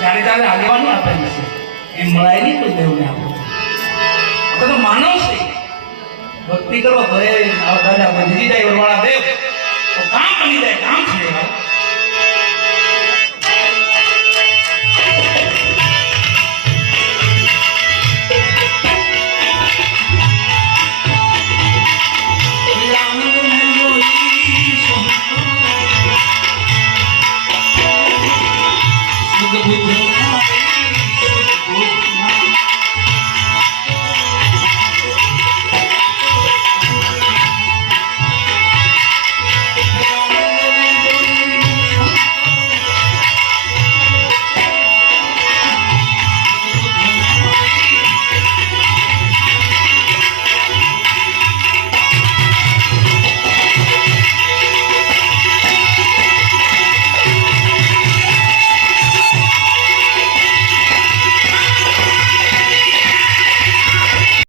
ચારે ચારે આગેવાનો આપેલી છે એ મળાય નહીં કોઈ દેવને આપણે તો માનવ છે ભક્તિ કરો ભલે દાદા બધી ડ્રાઈવર વાળા દેવ